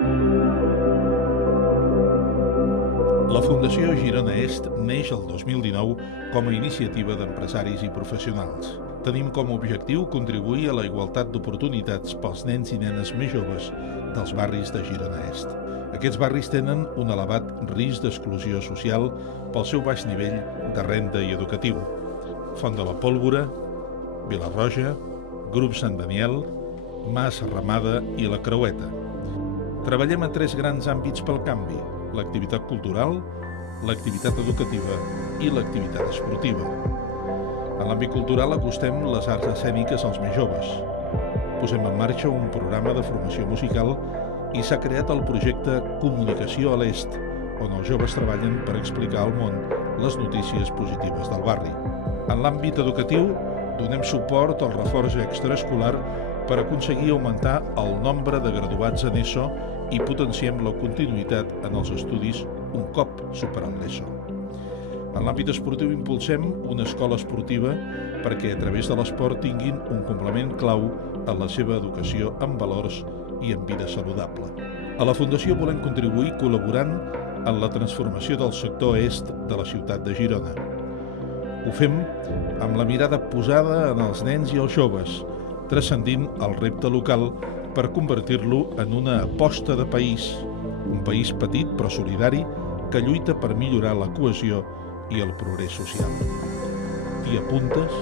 La Fundació Girona Est neix el 2019 com a iniciativa d'empresaris i professionals. Tenim com a objectiu contribuir a la igualtat d'oportunitats pels nens i nenes més joves dels barris de Girona Est. Aquests barris tenen un elevat risc d'exclusió social pel seu baix nivell de renda i educatiu. Font de la Pólvora, Vilarroja, Grup Sant Daniel, Mas Ramada i la Creueta. Treballem en 3 grans àmbits pel canvi: l'activitat cultural, l'activitat educativa i l'activitat esportiva. En l'àmbit cultural acostem les arts escèniques als més joves. Posem en marxa un programa de formació musical i s'ha creat el projecte Comunicació a l'Est, on els joves treballen per explicar al món les notícies positives del barri. En l'àmbit educatiu, donem suport al reforç extraescolar per aconseguir augmentar el nombre de graduats en ESO i potenciem la continuïtat en els estudis un cop superat l'ESO. En l'àmbit esportiu impulsem una escola esportiva perquè a través de l'esport tinguin un complement clau en la seva educació en valors i en vida saludable. A la Fundació volem contribuir col·laborant en la transformació del sector est de la ciutat de Girona. Ho fem amb la mirada posada en els nens i els joves, transcendint el repte local per convertir-lo en una aposta de país, un país petit però solidari que lluita per millorar la cohesió i el progrés social. T'hi apuntes?